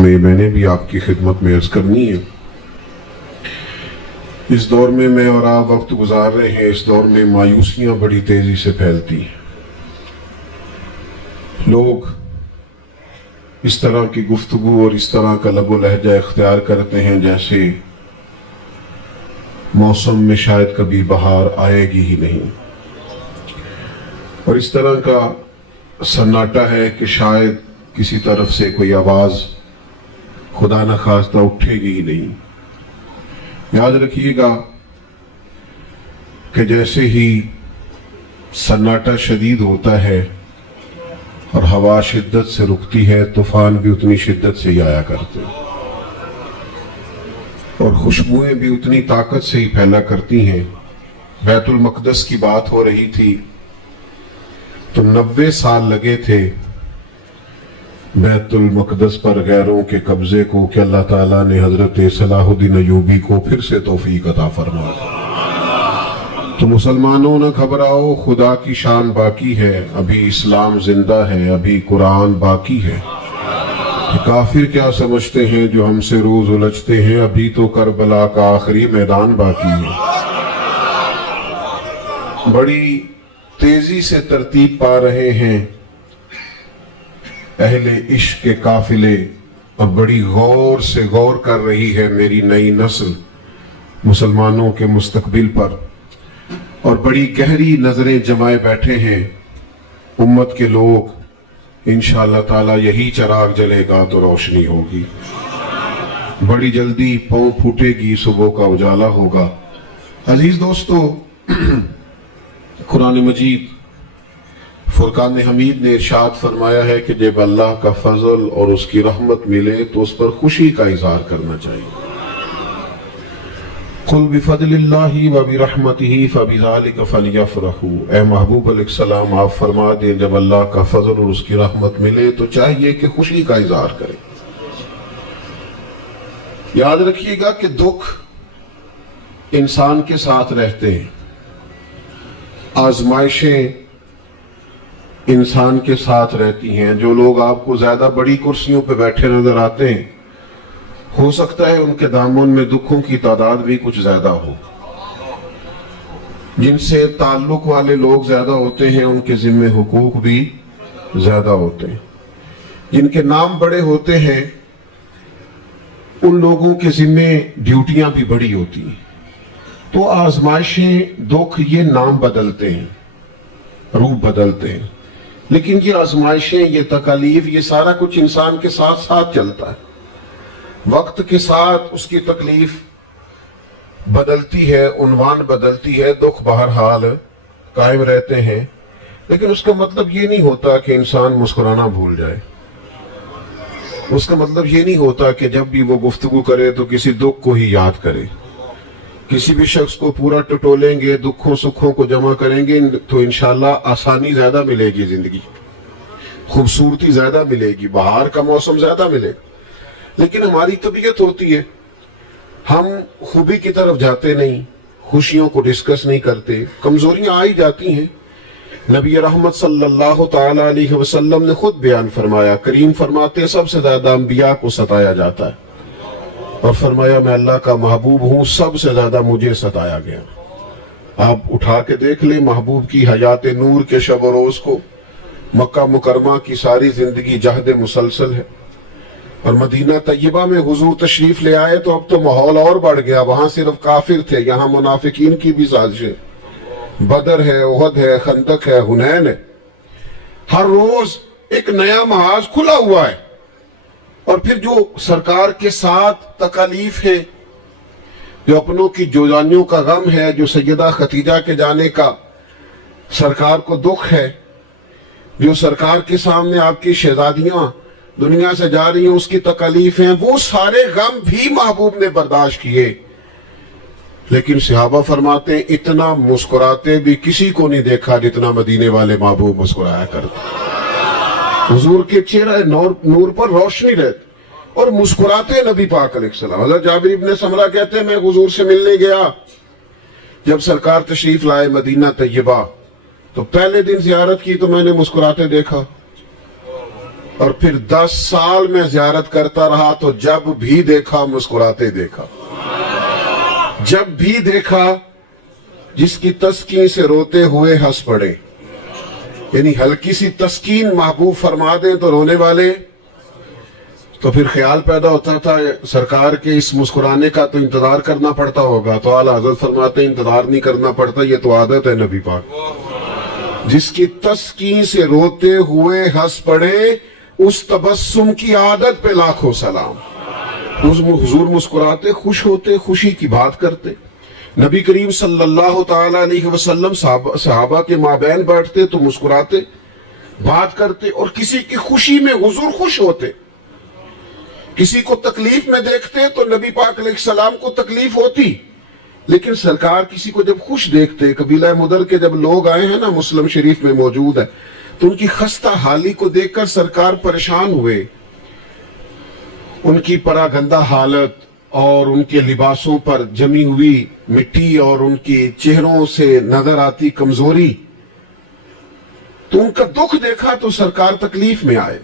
میں نے بھی آپ کی خدمت میں عرض کرنی ہے۔ اس دور میں اور آپ وقت گزار رہے ہیں، اس دور میں مایوسیاں بڑی تیزی سے پھیلتی ہیں۔ لوگ اس طرح کی گفتگو اور اس طرح کا لب و لہجہ اختیار کرتے ہیں جیسے موسم میں شاید کبھی بہار آئے گی ہی نہیں، اور اس طرح کا سناٹا ہے کہ شاید کسی طرف سے کوئی آواز خدا نہ خواستہ اٹھے گی ہی نہیں۔ یاد رکھیے گا کہ جیسے ہی سناٹا شدید ہوتا ہے اور ہوا شدت سے رکتی ہے، طوفان بھی اتنی شدت سے ہی آیا کرتے ہیں، اور خوشبوئیں بھی اتنی طاقت سے ہی پھیلا کرتی ہیں۔ بیت المقدس کی بات ہو رہی تھی تو 90 سال لگے تھے بیت المقدس پر غیروں کے قبضے کو کہ اللہ تعالیٰ نے حضرت صلاح الدین ایوبی کو پھر سے توفیق عطا فرما دی۔ تو مسلمانوں نہ گھبراؤ، خدا کی شان باقی ہے، ابھی اسلام زندہ ہے، ابھی قرآن باقی ہے۔ کافر کیا سمجھتے ہیں جو ہم سے روز الجھتے ہیں، ابھی تو کربلا کا آخری میدان باقی ہے۔ بڑی تیزی سے ترتیب پا رہے ہیں اہل عشق کے قافلے، اور بڑی غور سے غور کر رہی ہے میری نئی نسل مسلمانوں کے مستقبل پر، اور بڑی گہری نظریں جمائے بیٹھے ہیں امت کے لوگ۔ انشاءاللہ تعالی یہی چراغ جلے گا تو روشنی ہوگی، بڑی جلدی پاؤں پھوٹے گی، صبح کا اجالا ہوگا۔ عزیز دوستو، قرآن مجید فرقان حمید نے ارشاد فرمایا ہے کہ جب اللہ کا فضل اور اس کی رحمت ملے تو اس پر خوشی کا اظہار کرنا چاہیے۔ قُلْ بِفَضْلِ اللَّهِ وَبِرَحْمَتِهِ فَبِذَلِكَ فَلْيَفْرَحُوا۔ اے محبوب علیہ السلام، آپ فرما دیں جب اللہ کا فضل اور اس کی رحمت ملے تو چاہیے کہ خوشی کا اظہار کریں۔ یاد رکھیے گا کہ دکھ انسان کے ساتھ رہتے ہیں، آزمائشیں انسان کے ساتھ رہتی ہیں۔ جو لوگ آپ کو زیادہ بڑی کرسیوں پہ بیٹھے نظر آتے ہیں، ہو سکتا ہے ان کے دامن میں دکھوں کی تعداد بھی کچھ زیادہ ہو۔ جن سے تعلق والے لوگ زیادہ ہوتے ہیں ان کے ذمہ حقوق بھی زیادہ ہوتے ہیں۔ جن کے نام بڑے ہوتے ہیں ان لوگوں کے ذمہ ڈیوٹیاں بھی بڑی ہوتی ہیں۔ تو آزمائشیں، دکھ، یہ نام بدلتے ہیں، روپ بدلتے ہیں، لیکن یہ آزمائشیں، یہ تکالیف، یہ سارا کچھ انسان کے ساتھ ساتھ چلتا ہے۔ وقت کے ساتھ اس کی تکلیف بدلتی ہے، عنوان بدلتی ہے، دکھ بہرحال قائم رہتے ہیں، لیکن اس کا مطلب یہ نہیں ہوتا کہ انسان مسکرانا بھول جائے۔ اس کا مطلب یہ نہیں ہوتا کہ جب بھی وہ گفتگو کرے تو کسی دکھ کو ہی یاد کرے۔ کسی بھی شخص کو پورا ٹٹولیں گے، دکھوں سکھوں کو جمع کریں گے تو انشاءاللہ آسانی زیادہ ملے گی، زندگی خوبصورتی زیادہ ملے گی، بہار کا موسم زیادہ ملے گا۔ لیکن ہماری طبیعت ہوتی ہے، ہم خوبی کی طرف جاتے نہیں، خوشیوں کو ڈسکس نہیں کرتے، کمزوریاں آئی جاتی ہیں۔ نبی رحمت صلی اللہ تعالی علیہ وسلم نے خود بیان فرمایا، کریم فرماتے سب سے زیادہ انبیاء کو ستایا جاتا ہے، اور فرمایا میں اللہ کا محبوب ہوں، سب سے زیادہ مجھے ستایا گیا۔ آپ اٹھا کے دیکھ لیں محبوب کی حیات نور کے شب و روز کو، مکہ مکرمہ کی ساری زندگی جہد مسلسل ہے، اور مدینہ طیبہ میں حضور تشریف لے آئے تو اب تو ماحول اور بڑھ گیا۔ وہاں صرف کافر تھے، یہاں منافقین کی بھی سازشیں، بدر ہے، احد ہے، خندق ہے، حنین ہے۔ ہر روز ایک نیا محاذ کھلا ہوا ہے، اور پھر جو سرکار کے ساتھ تکالیف ہے، جو اپنوں کی جوانیوں کا غم ہے، جو سیدہ خدیجہ کے جانے کا سرکار کو دکھ ہے، جو سرکار کے سامنے آپ کی شہزادیاں دنیا سے جا رہی ہیں اس کی تکالیف ہیں، وہ سارے غم بھی محبوب نے برداشت کیے۔ لیکن صحابہ فرماتے ہیں اتنا مسکراتے بھی کسی کو نہیں دیکھا جتنا مدینے والے محبوب مسکرایا کرتے۔ حضور کے چہرہ نور پر روشنی رہتی اور مسکراتے نبی پاک علیہ السلام۔ حضرت جابر ابن سمرہ کہتے ہیں میں حضور سے ملنے گیا، جب سرکار تشریف لائے مدینہ طیبہ تو پہلے دن زیارت کی تو میں نے مسکراتے دیکھا، اور پھر 10 سال میں زیارت کرتا رہا تو جب بھی دیکھا مسکراتے دیکھا، جب بھی دیکھا جس کی تسکین سے روتے ہوئے ہنس پڑے، یعنی ہلکی سی تسکین محبوب فرما دیں تو رونے والے، تو پھر خیال پیدا ہوتا تھا سرکار کے اس مسکرانے کا تو انتظار کرنا پڑتا ہوگا، تو اعلیٰ حضرت فرماتے ہیں انتظار نہیں کرنا پڑتا، یہ تو عادت ہے نبی پاک، جس کی تسکین سے روتے ہوئے ہنس پڑے اس تبسم کی عادت پہ لاکھوں سلام۔ حضور مسکراتے، خوش ہوتے، خوشی کی بات کرتے، نبی کریم صلی اللہ تعالی علیہ وسلم صحابہ کے مابین بیٹھتے تو مسکراتے، بات کرتے، اور کسی کی خوشی میں حضور خوش ہوتے، کسی کو تکلیف میں دیکھتے تو نبی پاک علیہ السلام کو تکلیف ہوتی، لیکن سرکار کسی کو جب خوش دیکھتے، قبیلہ مدر کے جب لوگ آئے ہیں نا، مسلم شریف میں موجود ہے، تو ان کی خستہ حالی کو دیکھ کر سرکار پریشان ہوئے، ان کی پراگندہ حالت اور ان کے لباسوں پر جمی ہوئی مٹی اور ان کی چہروں سے نظر آتی کمزوری، تو ان کا دکھ دیکھا تو سرکار تکلیف میں آئے۔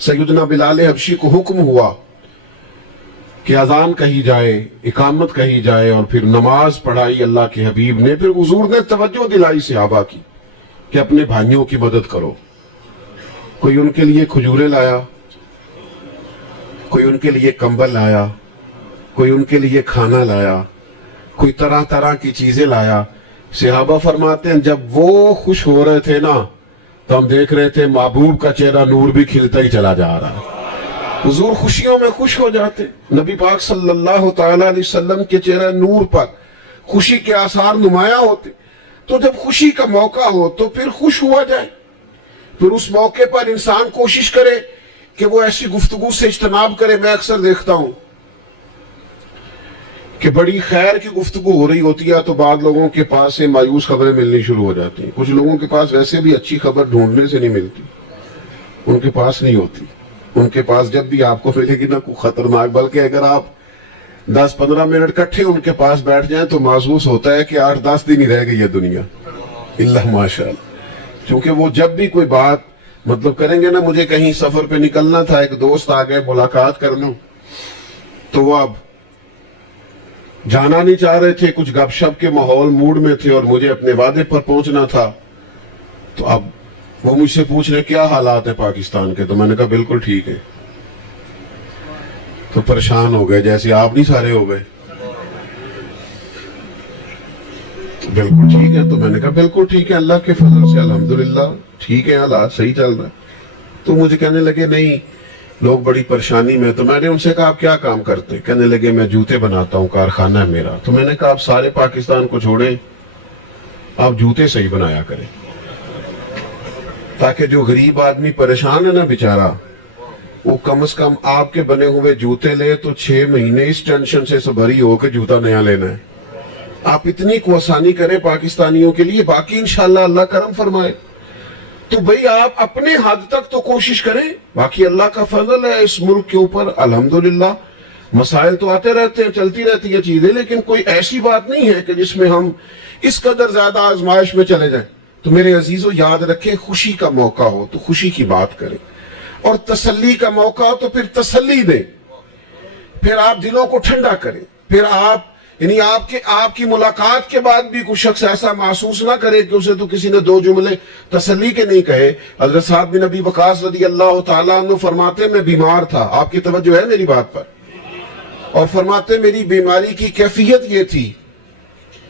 سیدنا بلال حبشی کو حکم ہوا کہ اذان کہی جائے، اقامت کہی جائے، اور پھر نماز پڑھائی اللہ کے حبیب نے۔ پھر حضور نے توجہ دلائی صحابہ کی کہ اپنے بھائیوں کی مدد کرو، کوئی ان کے لیے کھجوریں لایا، کوئی ان کے لیے کمبل لایا، کوئی ان کے لیے کھانا لایا، کوئی طرح طرح کی چیزیں لایا۔ صحابہ فرماتے ہیں جب وہ خوش ہو رہے تھے نا تو ہم دیکھ رہے تھے محبوب کا چہرہ نور بھی کھلتا ہی چلا جا رہا ہے، حضور خوشیوں میں خوش ہو جاتے، نبی پاک صلی اللہ تعالی علیہ وسلم کے چہرہ نور پر خوشی کے آثار نمایاں ہوتے۔ تو جب خوشی کا موقع ہو تو پھر خوش ہوا جائے، پھر اس موقع پر انسان کوشش کرے کہ وہ ایسی گفتگو سے اجتناب کرے۔ میں اکثر دیکھتا ہوں کہ بڑی خیر کی گفتگو ہو رہی ہوتی ہے تو بعض لوگوں کے پاس سے مایوس خبریں ملنی شروع ہو جاتی ہیں، کچھ لوگوں کے پاس ویسے بھی اچھی خبر ڈھونڈنے سے نہیں ملتی، ان کے پاس نہیں ہوتی، ان کے پاس جب بھی آپ کو ملے گی نا کوئی خطرناک، بلکہ اگر آپ 10-15 منٹ کٹھے ان کے پاس بیٹھ جائیں تو محسوس ہوتا ہے کہ 8-10 دن ہی رہ گئی ہے دنیا، اللہ ماشاءاللہ۔ کیونکہ وہ جب بھی کوئی بات مطلب کریں گے نا، مجھے کہیں سفر پہ نکلنا تھا، ایک دوست آ گئے ملاقات کر لوں، تو وہ اب جانا نہیں چاہ رہے تھے، کچھ گپ شپ کے ماحول موڈ میں تھے اور مجھے اپنے وعدے پر پہنچنا تھا، تو اب وہ مجھ سے پوچھ رہے کیا حالات ہیں پاکستان کے، تو میں نے کہا بالکل ٹھیک ہے، تو پریشان ہو گئے جیسے آپ نہیں سارے ہو گئے، بالکل ٹھیک ہے، تو میں نے کہا بالکل ٹھیک ہے، اللہ کے فضل سے الحمدللہ ٹھیک ہے، حالات صحیح چل رہا ہے۔ تو مجھے کہنے لگے نہیں لوگ بڑی پریشانی میں، تو میں نے ان سے کہا آپ کیا کام کرتے؟ کہنے لگے میں جوتے بناتا ہوں، کارخانہ ہے میرا۔ تو میں نے کہا آپ سارے پاکستان کو چھوڑیں، آپ جوتے صحیح بنایا کریں، تاکہ جو غریب آدمی پریشان ہے نا بیچارہ، وہ کم از کم آپ کے بنے ہوئے جوتے لے تو 6 مہینے اس ٹینشن سے سبری ہو کہ جوتا نیا لینا ہے۔ آپ اتنی کو آسانی کریں پاکستانیوں کے لیے، باقی انشاءاللہ اللہ کرم فرمائے۔ تو بھئی آپ اپنے حد تک تو کوشش کریں، باقی اللہ کا فضل ہے اس ملک کے اوپر الحمدللہ، مسائل تو آتے رہتے ہیں، چلتی رہتی ہے چیزیں، لیکن کوئی ایسی بات نہیں ہے کہ جس میں ہم اس قدر زیادہ آزمائش میں چلے جائیں۔ تو میرے عزیزو یاد رکھیں، خوشی کا موقع ہو تو خوشی کی بات کریں، اور تسلی کا موقع ہو تو پھر تسلی دیں، پھر آپ دلوں کو ٹھنڈا کریں، پھر آپ یعنی آپ کی ملاقات کے بعد بھی کوئی شخص ایسا محسوس نہ کرے کہ اسے تو کسی نے 2 جملے تسلی کے نہیں کہے۔ حضرت سعد بن ابی وقاص رضی اللہ تعالیٰ عنہ فرماتے میں بیمار تھا، آپ کی توجہ ہے میری بات پر، اور فرماتے میری بیماری کی کیفیت یہ تھی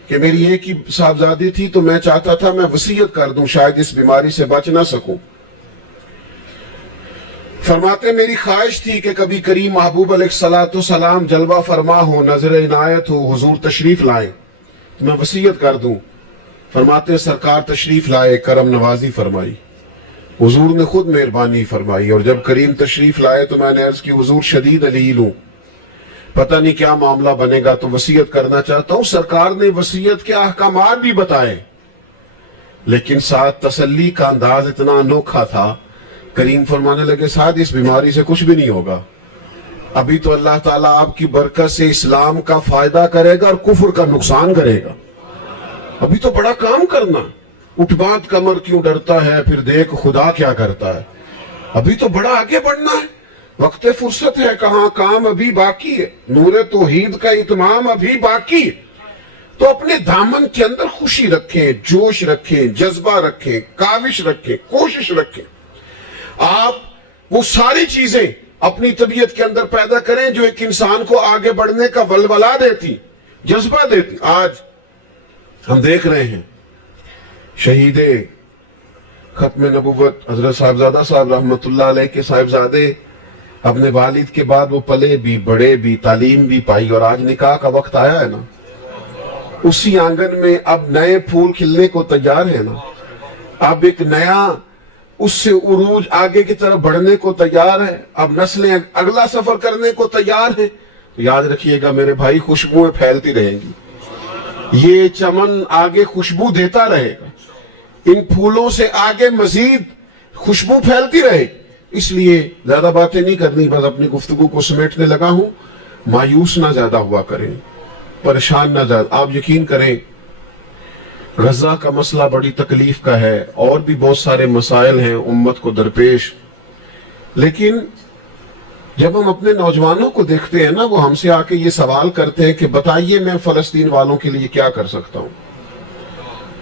کہ میری ایک ہی صاحبزادی تھی، تو میں چاہتا تھا میں وصیت کر دوں، شاید اس بیماری سے بچ نہ سکوں۔ فرماتے میری خواہش تھی کہ کبھی کریم محبوب علیہ السلام جلوہ فرما ہو، نظر عنایت ہو، حضور تشریف لائیں تو میں وصیت کر دوں۔ فرماتے سرکار تشریف لائے، کرم نوازی فرمائی، حضور نے خود مہربانی فرمائی، اور جب کریم تشریف لائے تو میں نے عرض کی حضور شدید علیل ہوں، پتہ نہیں کیا معاملہ بنے گا، تو وصیت کرنا چاہتا ہوں۔ سرکار نے وصیت کے احکامات بھی بتائے، لیکن ساتھ تسلی کا انداز اتنا انوکھا تھا، کریم فرمانے لگے ساتھ اس بیماری سے کچھ بھی نہیں ہوگا، ابھی تو اللہ تعالیٰ آپ کی برکت سے اسلام کا فائدہ کرے گا اور کفر کا نقصان کرے گا، ابھی تو بڑا کام کرنا، اٹھ بات کمر کیوں ڈرتا ہے، پھر دیکھ خدا کیا کرتا ہے۔ ابھی تو بڑا آگے بڑھنا ہے، وقت فرصت ہے، کہاں کام ابھی باقی ہے، نور توحید کا اتمام ابھی باقی ہے۔ تو اپنے دامن کے اندر خوشی رکھیں، جوش رکھیں، جذبہ رکھیں، کاوش رکھیں، کوشش رکھیں۔ آپ وہ ساری چیزیں اپنی طبیعت کے اندر پیدا کریں جو ایک انسان کو آگے بڑھنے کا ولولہ دیتی، جذبہ دیتی۔ آج ہم دیکھ رہے ہیں شہید ختم نبوت حضرت صاحبزادہ صاحب رحمت اللہ علیہ کے صاحبزادے اپنے والد کے بعد وہ پلے بھی، بڑے بھی، تعلیم بھی پائی، اور آج نکاح کا وقت آیا ہے نا، اسی آنگن میں اب نئے پھول کھلنے کو تیار ہے نا، اب ایک نیا اس سے عروج آگے کی طرف بڑھنے کو تیار ہے، اب نسلیں اگلا سفر کرنے کو تیار ہیں۔ تو یاد رکھیے گا میرے بھائی، خوشبوئیں پھیلتی رہیں گی، یہ چمن آگے خوشبو دیتا رہے گا، ان پھولوں سے آگے مزید خوشبو پھیلتی رہے گی۔ اس لیے زیادہ باتیں نہیں کرنی، بس اپنی گفتگو کو سمیٹنے لگا ہوں۔ مایوس نہ زیادہ ہوا کریں، پریشان نہ زیادہ۔ آپ یقین کریں غزہ کا مسئلہ بڑی تکلیف کا ہے، اور بھی بہت سارے مسائل ہیں امت کو درپیش، لیکن جب ہم اپنے نوجوانوں کو دیکھتے ہیں نا، وہ ہم سے آ کے یہ سوال کرتے ہیں کہ بتائیے میں فلسطین والوں کے لیے کیا کر سکتا ہوں،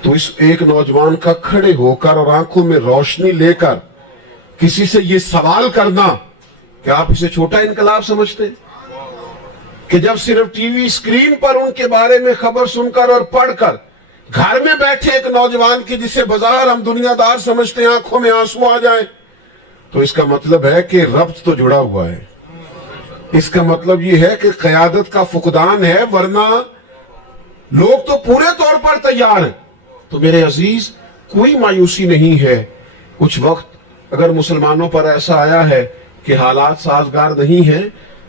تو اس ایک نوجوان کا کھڑے ہو کر اور آنکھوں میں روشنی لے کر کسی سے یہ سوال کرنا، کہ آپ اسے چھوٹا انقلاب سمجھتے ہیں کہ جب صرف ٹی وی اسکرین پر ان کے بارے میں خبر سن کر اور پڑھ کر گھر میں بیٹھے ایک نوجوان کی جسے بظاہر ہم دنیا دار سمجھتے ہیں آنکھوں میں آنسو آ جائیں، تو اس کا مطلب ہے کہ ربط تو جڑا ہوا ہے، اس کا مطلب یہ ہے کہ قیادت کا فقدان ہے، ورنہ لوگ تو پورے طور پر تیار ہیں۔ تو میرے عزیز کوئی مایوسی نہیں ہے، کچھ وقت اگر مسلمانوں پر ایسا آیا ہے کہ حالات سازگار نہیں ہیں،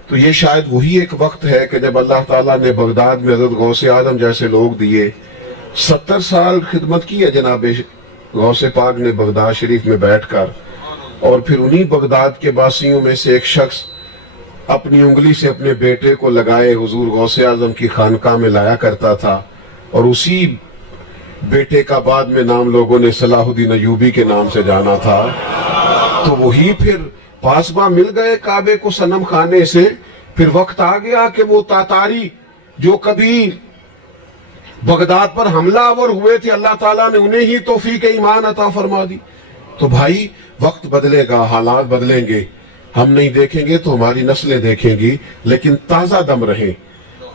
تو یہ شاید وہی ایک وقت ہے کہ جب اللہ تعالیٰ نے بغداد میں حضرت غوث اعظم جیسے لوگ دیے، 70 سال خدمت کی ہے جناب غوث پاک نے بغداد شریف میں بیٹھ کر، اور پھر انہی بغداد کے باسیوں میں سے ایک شخص اپنی انگلی سے اپنے بیٹے کو لگائے حضور غوث اعظم کی خانقاہ میں لایا کرتا تھا، اور اسی بیٹے کا بعد میں نام لوگوں نے صلاح الدین ایوبی کے نام سے جانا تھا۔ تو وہی پھر پاسباں مل گئے کعبے کو صنم خانے سے، پھر وقت آ گیا کہ وہ تاتاری جو کبھی بغداد پر حملہ آور ہوئے تھے، اللہ تعالیٰ نے انہیں ہی توفیق ایمان عطا فرما دی۔ تو بھائی وقت بدلے گا، حالات بدلیں گے، ہم نہیں دیکھیں گے تو ہماری نسلیں دیکھیں گی، لیکن تازہ دم رہیں،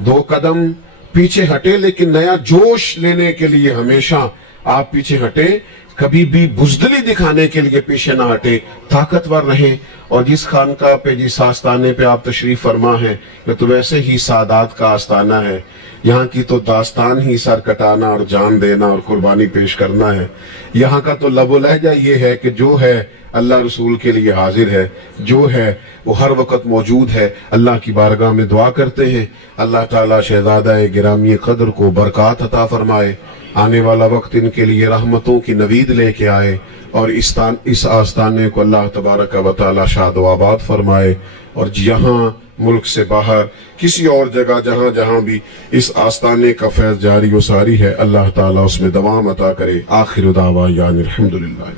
2 قدم پیچھے ہٹے لیکن نیا جوش لینے کے لیے ہمیشہ آپ پیچھے ہٹیں، کبھی بھی بزدلی دکھانے کے لیے پیچھے نہ ہٹیں، طاقتور رہیں۔ اور جس خانقاہ پہ، جس آستانے پہ آپ تشریف فرما ہیں، یہ تو ویسے ہی سادات کا آستانہ ہے، یہاں کی تو داستان ہی سر کٹانا اور جان دینا اور قربانی پیش کرنا ہے۔ یہاں کا تو لب و لہجہ یہ ہے کہ جو ہے اللہ رسول کے لیے حاضر ہے، جو ہے وہ ہر وقت موجود ہے۔ اللہ کی بارگاہ میں دعا کرتے ہیں اللہ تعالیٰ شہزادہ گرامی قدر کو برکات عطا فرمائے، آنے والا وقت ان کے لیے رحمتوں کی نوید لے کے آئے، اور اس آستانے کو اللہ تبارک و تعالیٰ شاد و آباد فرمائے، اور یہاں ملک سے باہر کسی اور جگہ جہاں جہاں بھی اس آستانے کا فیض جاری و ساری ہے، اللہ تعالیٰ اس میں دوام عطا کرے۔ آخر دعوانا الحمدللہ۔